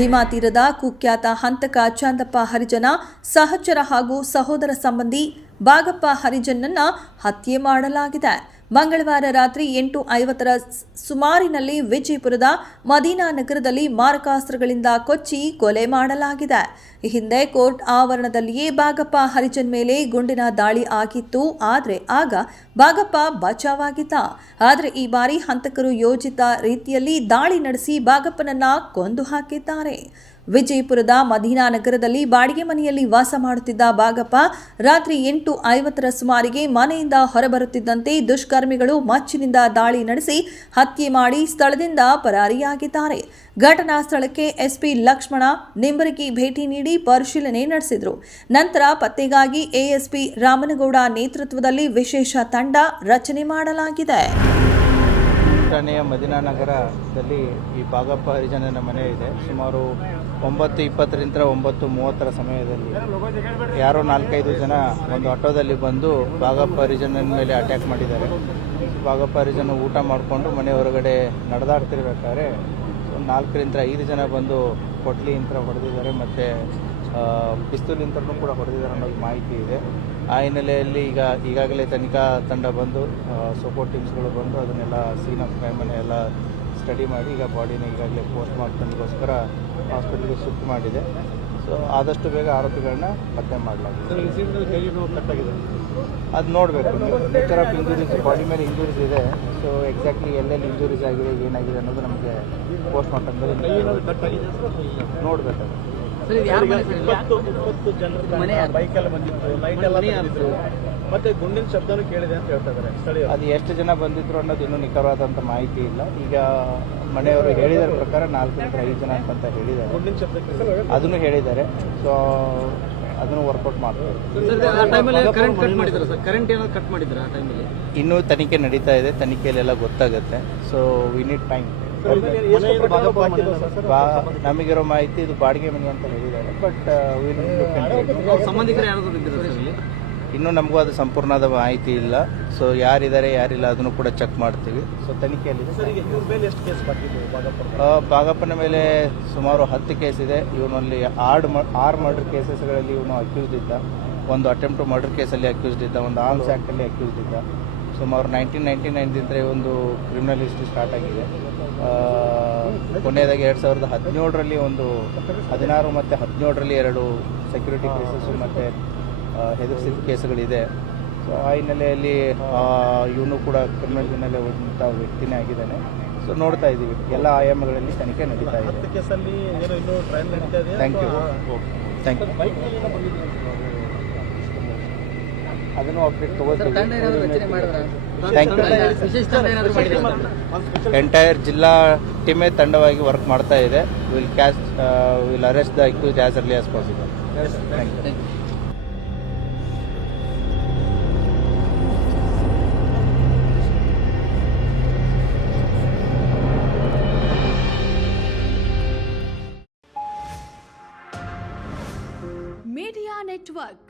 ಭೀಮಾ ತೀರದ ಕುಖ್ಯಾತ ಹಂತಕ ಚಂದಪ್ಪ ಹರಿಜನ ಸಹಚರ ಹಾಗೂ ಸಹೋದರ ಸಂಬಂಧಿ ಬಾಗಪ್ಪ ಹರಿಜನನ್ನ ಹತ್ಯೆ ಮಾಡಲಾಗಿದೆ. ಮಂಗಳವಾರ ರಾತ್ರಿ 8:50 ಸುಮಾರಿನಲ್ಲಿ ವಿಜಯಪುರದ ಮದೀನಾ ನಗರದಲ್ಲಿ ಮಾರಕಾಸ್ತ್ರಗಳಿಂದ ಕೊಚ್ಚಿ ಕೊಲೆ ಮಾಡಲಾಗಿದೆ. ಈ ಹಿಂದೆ ಕೋರ್ಟ್ ಆವರಣದಲ್ಲಿಯೇ ಬಾಗಪ್ಪ ಹರಿಜನ್ ಮೇಲೆ ಗುಂಡಿನ ದಾಳಿ ಆಗಿತ್ತು. ಆದರೆ ಆಗ ಬಾಗಪ್ಪ ಬಚಾವಾಗಿದ್ದ. ಆದರೆ ಈ ಬಾರಿ ಹಂತಕರು ಯೋಜಿತ ರೀತಿಯಲ್ಲಿ ದಾಳಿ ನಡೆಸಿ ಬಾಗಪ್ಪನನ್ನ ಕೊಂದು ಹಾಕಿದ್ದಾರೆ. ವಿಜಯಪುರದ ಮದೀನಾ ನಗರದಲ್ಲಿ ಬಾಡಿಗೆ ಮನೆಯಲ್ಲಿ ವಾಸ ಮಾಡುತ್ತಿದ್ದ ಬಾಗಪ್ಪ ರಾತ್ರಿ 8:50 ಸುಮಾರಿಗೆ ಮನೆಯಿಂದ ಹೊರಬರುತ್ತಿದ್ದಂತೆ ದುಷ್ಕರ್ಮಿಗಳು ಮಚ್ಚಿನಿಂದ ದಾಳಿ ನಡೆಸಿ ಹತ್ಯೆ ಮಾಡಿ ಸ್ಥಳದಿಂದ ಪರಾರಿಯಾಗಿದ್ದಾರೆ. ಘಟನಾ ಸ್ಥಳಕ್ಕೆ ಎಸ್ಪಿ ಲಕ್ಷ್ಮಣ ನಿಂಬರಗಿ ಭೇಟಿ ನೀಡಿ ಪರಿಶೀಲನೆ ನಡೆಸಿದರು. ನಂತರ ಪತ್ತೆಗಾಗಿ ಎಎಸ್ಪಿ ರಾಮನಗೌಡ ನೇತೃತ್ವದಲ್ಲಿ ವಿಶೇಷ ತಂಡ ರಚನೆ ಮಾಡಲಾಗಿದೆ. ಮದೀನಾ ನಗರದಲ್ಲಿ ಈ ಬಾಗಪ್ಪ ಹರಿಜನನ ಮನೆ ಇದೆ. ಸುಮಾರು 9:20ರಿಂದ 9:30 ಸಮಯದಲ್ಲಿ ಯಾರೋ 4-5 ಜನ ಒಂದು ಆಟೋದಲ್ಲಿ ಬಂದು ಬಾಗಪ್ಪ ಹರಿಜನನ ಮೇಲೆ ಅಟ್ಯಾಕ್ ಮಾಡಿದ್ದಾರೆ. ಬಾಗಪ್ಪ ಹರಿಜನ ಊಟ ಮಾಡಿಕೊಂಡು ಮನೆ ಹೊರಗಡೆ ನಡೆದಾಡ್ತಿರ್ಬೇಕಾದ್ರೆ ಒಂದು 4ರಿಂದ 5 ಜನ ಬಂದು ಕೊಟ್ಲಿಯಿಂದ ಹೊಡೆದಿದ್ದಾರೆ ಮತ್ತು ಪಿಸ್ತೂಲಿಂತನೂ ಕೂಡ ಹೊಡೆದಿದ್ದಾರೆ ಅನ್ನೋದು ಮಾಹಿತಿ ಇದೆ. ಆ ಹಿನ್ನೆಲೆಯಲ್ಲಿ ಈಗಾಗಲೇ ತನಿಖಾ ತಂಡ ಬಂದು ಸಪೋರ್ಟ್ ಟೀಮ್ಸ್ಗಳು ಬಂದು ಅದನ್ನೆಲ್ಲ ಸೀನ್ ಆಫ್ ಕ್ರೈಮನ್ನು ಎಲ್ಲ ಸ್ಟಡಿ ಮಾಡಿ ಈಗ ಬಾಡಿನ ಈಗಾಗಲೇ ಪೋಸ್ಟ್ ಮಾರ್ಟಮ್ಗೋಸ್ಕರ ಹಾಸ್ಪಿಟಲ್ಗೆ ಶಿಫ್ಟ್ ಮಾಡಿದೆ. ಸೊ ಆದಷ್ಟು ಬೇಗ ಆರೋಪಿಗಳನ್ನ ಪತ್ತೆ ಮಾಡಲಾಗಿದೆ. ಅದು ನೋಡಬೇಕು, ನೇಚರ್ ಆಫ್ ಇಂಜುರೀಸ್, ಬಾಡಿ ಮೇಲೆ ಇಂಜುರೀಸ್ ಇದೆ. ಸೊ ಎಕ್ಸಾಕ್ಟ್ಲಿ ಎಲ್ಲೆಲ್ಲಿ ಇಂಜುರೀಸ್ ಆಗಿದೆ, ಏನಾಗಿದೆ ಅನ್ನೋದು ನಮಗೆ ಪೋಸ್ಟ್ ಮಾರ್ಟಮ್ದಲ್ಲಿ ನೋಡಬೇಕು. ಮತ್ತೆ ಗುಂಡಿನ ಶಬ್ದನೂ ಕೇಳಿದೆ ಅಂತ ಹೇಳ್ತಾ ಇದ್ದಾರೆ ಸ್ಥಳೀಯರು. ಅದು ಎಷ್ಟು ಜನ ಬಂದಿದ್ರು ಅನ್ನೋದು ಇನ್ನೂ ನಿಖರವಾದಂಥ ಮಾಹಿತಿ ಇಲ್ಲ. ಈಗ ಮನೆಯವರು ಹೇಳಿದ ಪ್ರಕಾರ 4ರಿಂದ 5 ಜನ ಅಂತ ಹೇಳಿದ್ದಾರೆ. ಗುಂಡಿನ ಶಬ್ದಕ್ಕೆ ಅದನ್ನು ಹೇಳಿದ್ದಾರೆ. ಸೊ ಅದನ್ನು ವರ್ಕೌಟ್ ಮಾಡ್ತಾರೆ. ಇನ್ನೂ ತನಿಖೆ ನಡೀತಾ ಇದೆ. ತನಿಖೆಯಲ್ಲೆಲ್ಲ ಗೊತ್ತಾಗುತ್ತೆ. So we need time. ನಮಗಿರೋ ಮಾಹಿತಿ ಇದು ಬಾಡಿಗೆ ಮನೆ ಅಂತ ಹೇಳಿದ್ದಾರೆ. ಬಟ್ ಸಂಬಂಧಿಕರು ಯಾರಾದರೂ ಇದ್ದಾರೆ? ಇನ್ನೂ ನಮಗೂ ಅದು ಸಂಪೂರ್ಣವಾದ ಮಾಹಿತಿ ಇಲ್ಲ. ಸೊ ಯಾರಿದ್ದಾರೆ ಯಾರಿಲ್ಲ ಅದನ್ನು ಕೂಡ ಚೆಕ್ ಮಾಡ್ತೀವಿ. ಸೊ ತನಿಖೆಯಲ್ಲಿ ಬಾಗಪ್ಪನ ಮೇಲೆ ಸುಮಾರು 10 ಕೇಸ್ ಇದೆ. ಇವನಲ್ಲಿ 6 ಮರ್ಡರ್ ಕೇಸಸ್ಗಳಲ್ಲಿ ಇವನು ಅಕ್ಯೂಸ್ಡ್ ಇದ್ದ. ಒಂದು ಅಟೆಂಪ್ಟ್ ಮರ್ಡರ್ ಕೇಸಲ್ಲಿ ಅಕ್ಯೂಸ್ಡ್ ಇದ್ದ. ಒಂದು ಆರ್ಮ್ಸ್ ಆ್ಯಕ್ಟಲ್ಲಿ ಅಕ್ಯೂಸ್ಡ್ ಇದ್ದ. ಸುಮಾರು 1999 ಒಂದು ಕ್ರಿಮಿನಲ್ ಹಿಸ್ಟ್ರಿ ಸ್ಟಾರ್ಟ್ ಆಗಿದೆ. ಕೊನೆಯದಾಗಿ 2017ರಲ್ಲಿ ಒಂದು 16 ಮತ್ತು 17ರಲ್ಲಿ 2 ಸೆಕ್ಯೂರಿಟಿ ಕೇಸಸ್ಸು ಮತ್ತು ಹೆದರ್ಸಿದ ಕೇಸುಗಳಿದೆ. ಸೊ ಆ ಹಿನ್ನೆಲೆಯಲ್ಲಿ ಇವನು ಕೂಡ ಕ್ರಿಮಿನಲ್ ಹಿನ್ನೆಲೆ ಹೊಂದಂಥ ವ್ಯಕ್ತಿನೇ ಆಗಿದ್ದಾನೆ. ಸೊ ನೋಡ್ತಾ ಇದ್ದೀವಿ, ಎಲ್ಲ ಆಯಾಮಗಳಲ್ಲಿ ತನಿಖೆ ನಡೀತಾ ಇದೆ. Thank you. ಅದನ್ನು ಅಪ್ಡೇಟ್ ತಗೋತೀವಿ. Thank you. ಎಂಟೈರ್ ಜಿಲ್ಲಾ ಟೀಮೇ ತಂಡವಾಗಿ ವರ್ಕ್ ಮಾಡ್ತಾ ಇದೆ. Will arrest the accused as early as possible. Thank you. Media Network.